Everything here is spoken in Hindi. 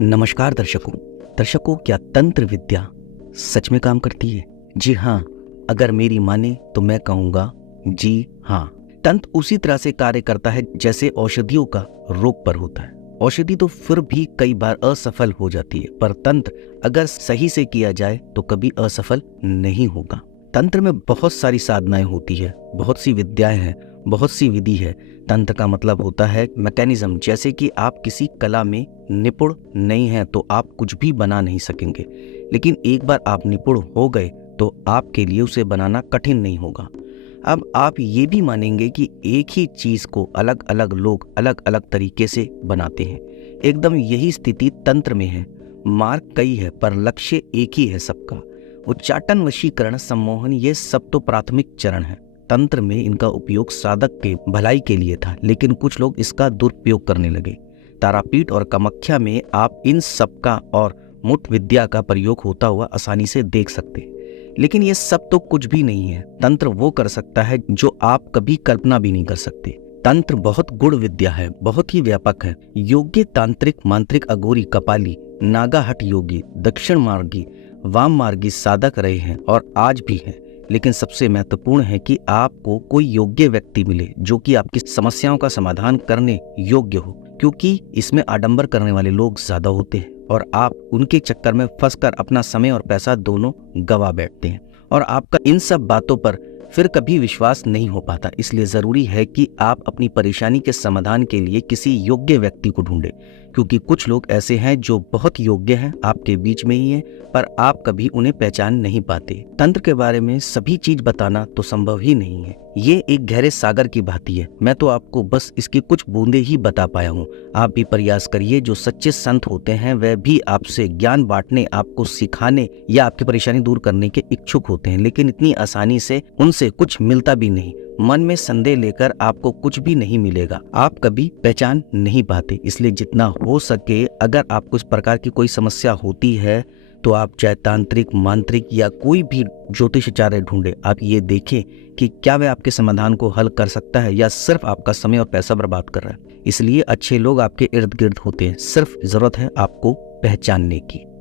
नमस्कार दर्शकों, क्या तंत्र विद्या सच में काम करती है? जी हाँ, अगर मेरी माने तो मैं कहूँगा जी हाँ। तंत्र उसी तरह से कार्य करता है जैसे औषधियों का रोग पर होता है। औषधि तो फिर भी कई बार असफल हो जाती है, पर तंत्र अगर सही से किया जाए तो कभी असफल नहीं होगा। तंत्र में बहुत सारी साधनाएं होती है, बहुत सी विद्याएं हैं, बहुत सी विधि है। तंत्र का मतलब होता है मैकेनिज्म। जैसे कि आप किसी कला में निपुण नहीं हैं तो आप कुछ भी बना नहीं सकेंगे, लेकिन एक बार आप निपुण हो गए तो आपके लिए उसे बनाना कठिन नहीं होगा। अब आप ये भी मानेंगे कि एक ही चीज को अलग अलग लोग अलग अलग तरीके से बनाते हैं। एकदम यही स्थिति तंत्र में है। मार्ग कई है पर लक्ष्य एक ही है सबका। उच्चाटन, वशीकरण, सम्मोहन, ये सब तो प्राथमिक चरण है। तंत्र में इनका उपयोग साधक के भलाई के लिए था, लेकिन कुछ लोग इसका दुरुपयोग करने लगे। तारापीठ और कामाख्या में आप इन सब का और मुठ विद्या का प्रयोग होता हुआ आसानी से देख सकते हैं। लेकिन ये सब तो कुछ भी नहीं है। तंत्र वो कर सकता है जो आप कभी कल्पना भी नहीं कर सकते। तंत्र बहुत गुण विद्या है, बहुत ही व्यापक है। योग्य तांत्रिक, मांत्रिक, अघोरी, कपाली, नागा हठ योगी, दक्षिण मार्गी, वाम मार्गी साधक रहे हैं और आज भी हैं। लेकिन सबसे महत्वपूर्ण है कि आपको कोई योग्य व्यक्ति मिले जो कि आपकी समस्याओं का समाधान करने योग्य हो, क्योंकि इसमें आडंबर करने वाले लोग ज्यादा होते हैं और आप उनके चक्कर में फंसकर अपना समय और पैसा दोनों गवा बैठते हैं और आपका इन सब बातों पर फिर कभी विश्वास नहीं हो पाता। इसलिए जरूरी है कि आप अपनी परेशानी के समाधान के लिए किसी योग्य व्यक्ति को ढूंढें, क्योंकि कुछ लोग ऐसे हैं जो बहुत योग्य हैं, आपके बीच में ही हैं, पर आप कभी उन्हें पहचान नहीं पाते। तंत्र के बारे में सभी चीज बताना तो संभव ही नहीं है। ये एक गहरे सागर की भांति है। मैं तो आपको बस इसकी कुछ बूंदे ही बता पाया हूँ। आप भी प्रयास करिए। जो सच्चे संत होते हैं वह भी आपसे ज्ञान बांटने, आपको सिखाने या आपकी परेशानी दूर करने के इच्छुक होते हैं, लेकिन इतनी आसानी से उनसे कुछ मिलता भी नहीं। मन में संदेह लेकर आपको कुछ भी नहीं मिलेगा, आप कभी पहचान नहीं पाते। इसलिए जितना हो सके, अगर आपको इस प्रकार की कोई समस्या होती है तो आप चाहे तांत्रिक, मांत्रिक या कोई भी ज्योतिषाचार्य ढूंढे। आप ये देखें कि क्या वह आपके समाधान को हल कर सकता है या सिर्फ आपका समय और पैसा बर्बाद कर रहा है। इसलिए अच्छे लोग आपके इर्द गिर्द होते हैं, सिर्फ जरूरत है आपको पहचानने की।